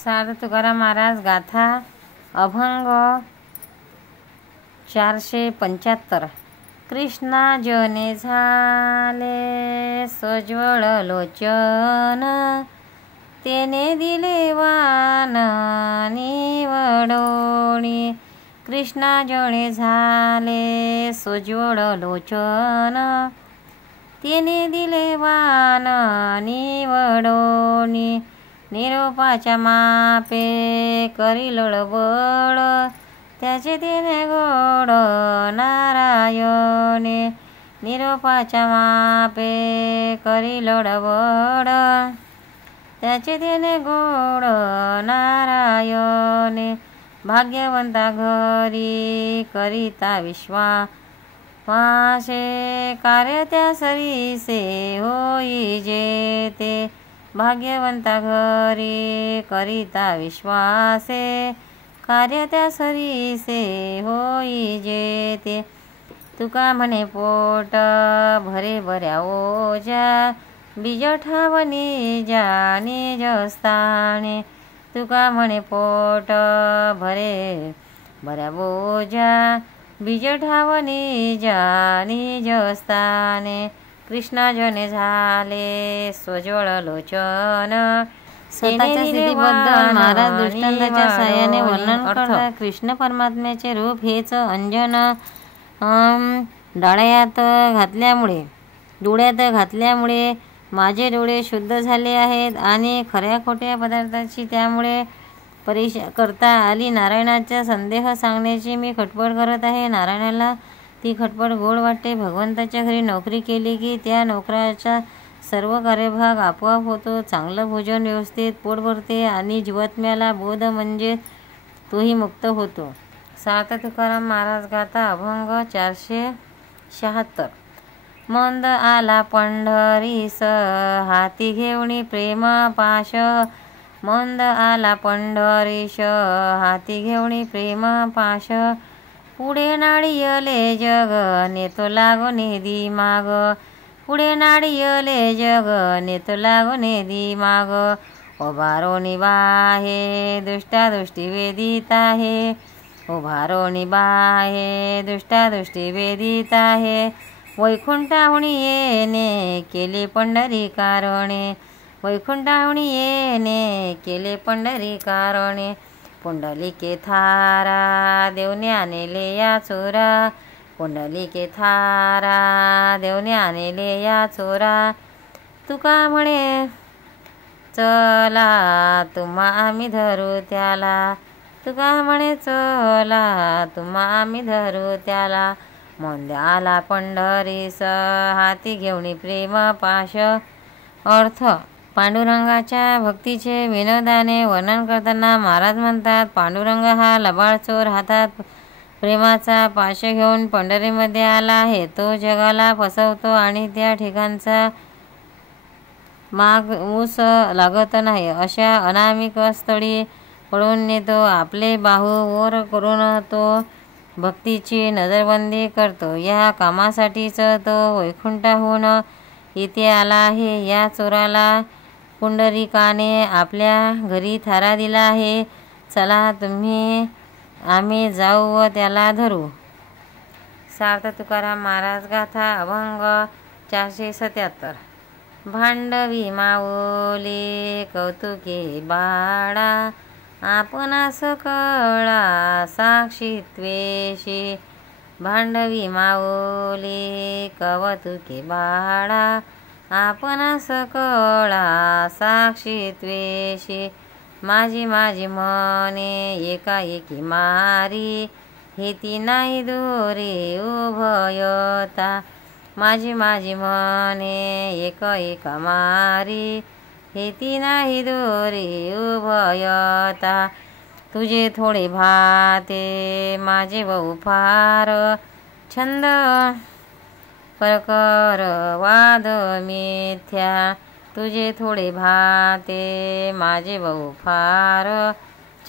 साधू तुकाराम महाराज गाथा अभंग 475। कृष्णा जने झाले सोज्वळ लोचन, तेने दिले वान निवडोणी। कृष्णा जने झाले सोज्वळ लोचन, तेने दिले वान निवडोणी। निरोपाच्या मापे करी लोळबळ, त्याचे तेने गोड नारायणे। निरोपाच्या मापे करी लोळबळ, त्याचे तेने गोड नारायणे। भाग्यवंता घरी करिता विश्वासे, कार्य त्या सरीसे होई जेते। भाग्यवंता घरी करिता विश्वासे, कार्य त्या सरीसे होई जेते। तुका म्हणे पोट भरे बऱ्या ओजा, बीज ठावणी जाणी जस्ताने। तुका म्हणे पोट भरे बऱ्या बोजा, बीज ठावणी जाणी जस्ताने। कृष्णा जने झाले सोज्वळ लोचन, स्वतःच्या स्थितीबद्दल महाराज दृष्टांताच्या साहाय्याने वर्णन करतात। कृष्ण परमात्म्याचे रूप हेच अंजन डोळ्यात घातल्यामुळे माझे डोळे शुद्ध झाले आहेत आणि खऱ्या खोट्या पदार्थाची त्यामुळे परीक्षा करता आली। नारायणाचा संदेह सांगण्याची मी खटपट करत आहे। नारायणाला ती खटपट गोड वाटते। भगवंताच्या घरी नोकरी केली की त्या नोकराचा सर्व कार्यभाग आपोआप होतो। चांगलं भोजन, व्यवस्थित पोट भरते आणि जीवात्म्याला बोध म्हणजे तोही मुक्त होतो। सार्थ तुकाराम महाराज गाथा अभंग 476। मंद आला पंढरीस हाती घेऊनी प्रेम पाश, मंद आला पंढरीश हाती घेऊनी प्रेम पाश। पुढे नाडियले जग नेतो लागोने दी माग, पुढे नाडियले जग नेतो लागोने दी माग। उभारोनी बाहे दुष्टादुष्टी वेदित आहे, उभारोनी बाहे दुष्टादुष्टी वेदित आहे। वैकुंठाहुनी येणे केले पंढरी कारणे, वैकुंठाहुनी येणे केले पंढरी कारणे। पुंडलिके थारा देवने या चोरा, पुंडलिके थारा देवने या चोरा। तुका म्हणे चला तुम्हा आम्ही धरू त्याला, तुका म्हणे चला तुम्हा आम्ही धरू त्याला। मंद आला पंढरीस हाती घेऊनी प्रेम पाश। अर्थ पांडुरंगाच्या भक्तीचे विनोदाने वर्णन करताना महाराज म्हणतात, पांडुरंग हा लबाड चोर हातात प्रेमाचा पाश घेऊन पंढरीमध्ये आला आहे। तो जगाला फसवतो आणि त्या ठिकाणचा माग ऊस लागत नाही अशा अनामिक स्थळी पळवून नेतो। आपले बाहू वर करून तो भक्तीची नजरबंदी करतो। या कामासाठीच तो वैकुंठाहून इथे आला आहे। या चोराला पुंडरीकाने आपल्या घरी थारा दिला आहे। चला आम्ही जाऊ व त्याला धरू। सार्थ तुकाराम महाराज गाथा अभंग 477। भांडवी माऊली कौतुके बाळा, आपणास कळा साक्षीत्वेशी। भांडवी माऊली कौतुके बाळा, आपणास कळा साक्षीत्वेशी। माझी माझी मने एकाएकी मारी, हेती नाही दोरे उभयता। माझी माझी मने एका मारी, हेती नाही दोरे उभयता। तुझे थोडे भाते माझे बहु फार, छंद परकर वाद मिथ्या। तुझे थोडे भाते माझे बहु फार,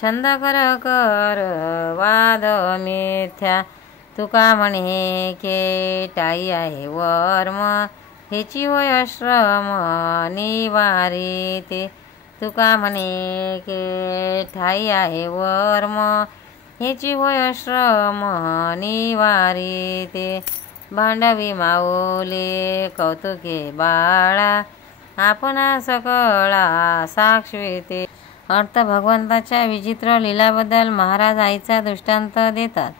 छंद कर वाद मिथ्या। तुका म्हणे के टाई आहे वर्म, हेची होय श्रम निवारिते। तुका म्हणे के ठाई आहे वर्म, हेची होय श्रम निवारी ते. भांडावी माऊले कौतुके बाळा, आपणा सकळा साक्षीते. अर्थ भगवंताच्या विचित्र लीलाबद्दल महाराज आईचा दृष्टांत देतात.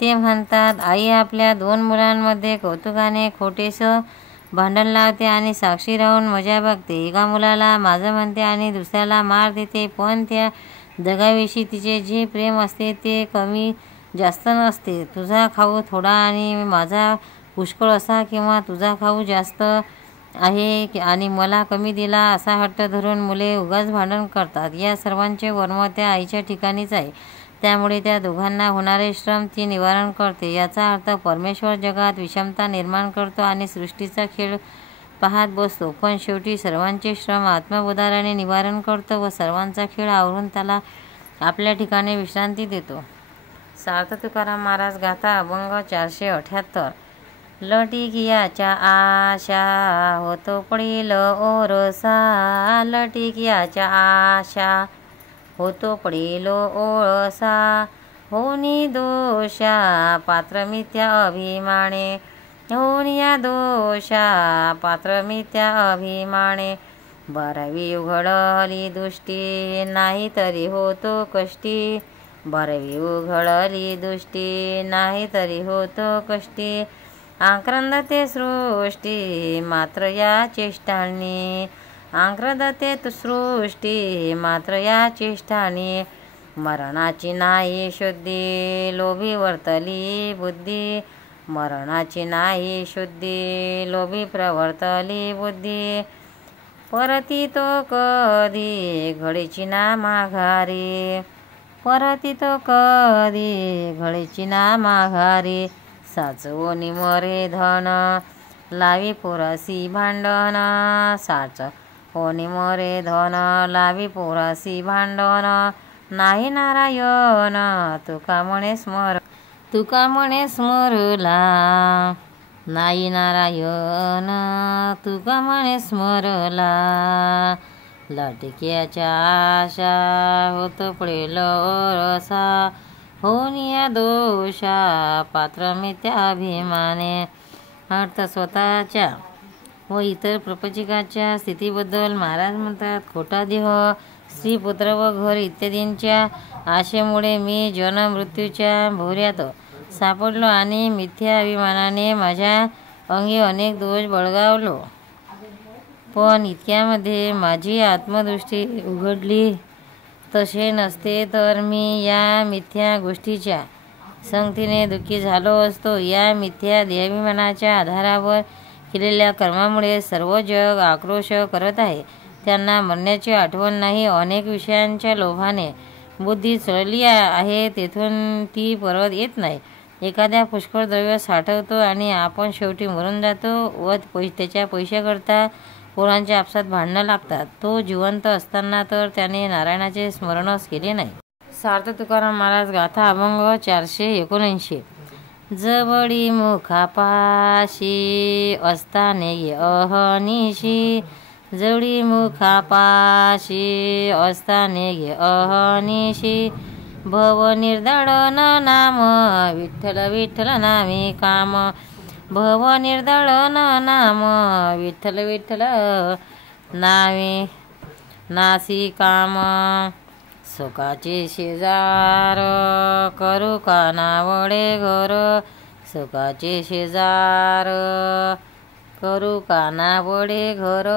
ते म्हणतात, आई आपल्या 2 मुलांमध्ये कौतुकाने खोटेसं भांडण लावते आणि साक्षी राहून मजा बघते. एका मुलाला माझं म्हणते आणि दुसऱ्याला मार देते, पण त्या जगाविषयी तिचे जे प्रेम असते ते कमी जास्त नसते. तुझा खाऊ थोडा आणि माझा पुष्कळ असा, किंवा तुझा खाऊ जास्त आहे आणि मला कमी दिला असा हट्ट धरून मुले उगाच भांडण करतात. या सर्वांचे वर्म त्या आईच्या ठिकाणीच आहे. त्यामुळे त्या दोघांना होणारे श्रम ती निवारण करते. याचा अर्थ परमेश्वर जगात विषमता निर्माण करतो आणि सृष्टीचा खेळ पाहत बसतो, पण शेवटी सर्वांचे श्रम आत्मबोधाराने निवारण करतो व सर्वांचा खेळ आवरून त्याला आपल्या ठिकाणी विश्रांती देतो. सार्थ तुकाराम महाराज गाथा अभंग 478. लटिकियाच्या आशा होतो पडील ओरसा, लटिकियाच्या आशा होतो पडील ओळसा, होनी दोषा पात्र मिथ्या अभिमाने, होनिया दोषा पात्र मिथ्या अभिमाने. बरवी उघडली दृष्टी नाही तरी होतो कष्टी, बरवी उघडली दृष्टी नाही तरी होतो कष्टी. आक्रंदते सृष्टी मात्र या चेष्टांनी, आक्रंदते सृष्टी मात्र या चेष्टांनी. मरणाची नाही शुद्धी लोभी वर्तली बुद्धी, मरणाची नाही शुद्धी लोभी प्रवर्तली बुद्धी. परती तो कधी घडीची ना माघारी, परती तो कधी घडीची ना माघारी. साचवोनी मरे धन लावी पोरासी भांडण, साचवोनी मरे धन लावी पोरासी भांडण. नाही नारायण तुका म्हणे स्मर, तुका म्हणे स्मरला, नाही नारायण तुका म्हणे स्मरला. लटिक्याच्या आशा होतो पडेल ओरसा, होनिया दोषा पात्र मिथ्या अभिमाने. अर्थ स्वतःच्या व इतर प्रपंचिकाच्या स्थितीबद्दल महाराज म्हणतात, खोटा देह स्त्री पुत्र व घर इत्यादींच्या आशेमुळे मी जन्म मृत्यूच्या भोवऱ्यात सापडलो आणि मिथ्या अभिमानाने माझ्या अंगी अनेक दोष बळगावलो. पण इतक्यामध्ये माझी आत्मदृष्टी उघडली. तसे नसते तर मी या मिथ्या गोष्टीच्या संगतीने दुःखी झालो असतो. या मिथ्या देहाभिमानाच्या आधारावर केलेल्या कर्मामुळे सर्व जग आक्रोश करत आहे. त्यांना मरण्याची आठवण नाही. अनेक विषयांच्या लोभाने बुद्धी चळली आहे, तेथून ती परत येत नाही. एखाद्या पुष्कळ द्रव्य साठवतो आणि आपण शेवटी मरून जातो व त्याच्या पैशाकरता पोरांच्या आपसात भांडणं लागतात. तो जिवंत असताना तर त्याने नारायणाचे स्मरणच केले नाही. सार्थ तुकाराम महाराज गाथा अभंग 479. जवळी मुखापाशी असताने अहनिशी, जवळी मुखापाशी असताने अहनिशी. भव निर्दळन नाम विठ्ठल विठ्ठल नामी काम, भव निर्दळन नाम विठ्ठल विठ्ठल नामी नासी काम. सुखाचे शेजार करू का नावडे घर, सुखाचे शेजार करू का नावडे घर.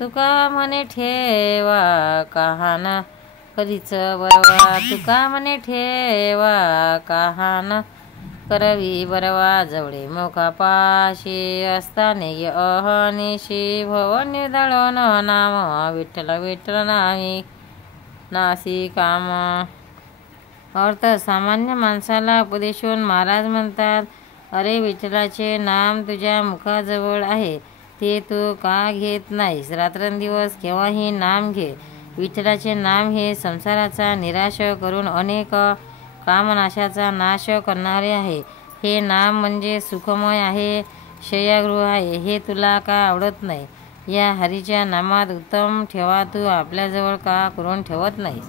तुका म्हणे ठेवा कहाण कधीच बरवा, तुका म्हणे ठेवा कहाण करवी बरवा. जवळे मुखापाशी असताने अहनिशी, भव निर्दळन नाम विठ्ठल विठ्ठल नामी नासी काम. अर्थ सामान्य माणसाला उपदेशून महाराज म्हणतात, अरे विठ्ठलाचे नाम तुझ्या मुखाजवळ आहे, ते तू का घेत नाहीस? रात्रंदिवस केव्हाही नाम घे. विठ्ठलाचे नाम हे संसाराचा निराश करून अनेक कामनाशाचा नाश करणारे आहे. हे नाम म्हणजे सुखमय आहे, शय्यागृह आहे. हे तुला का आवडत नाही? या हरीच्या नामात उत्तम ठेवा तू आपल्याजवळ का करून ठेवत नाही.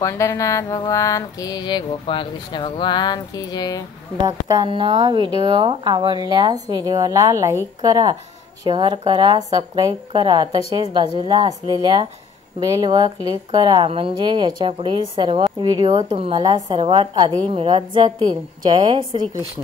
पंढरनाथ भगवान की जय. गोपाल कृष्ण भगवान की जय. भक्तांनो, व्हिडिओ आवडल्यास व्हिडिओला लाईक करा, शेअर करा, सबस्क्राईब करा. तसेच बाजूला असलेल्या बेलवर क्लिक करा, म्हणजे याच्या पुढील सर्व व्हिडिओ तुम्हाला सर्वात आधी मिळत जातील. जय श्री कृष्ण.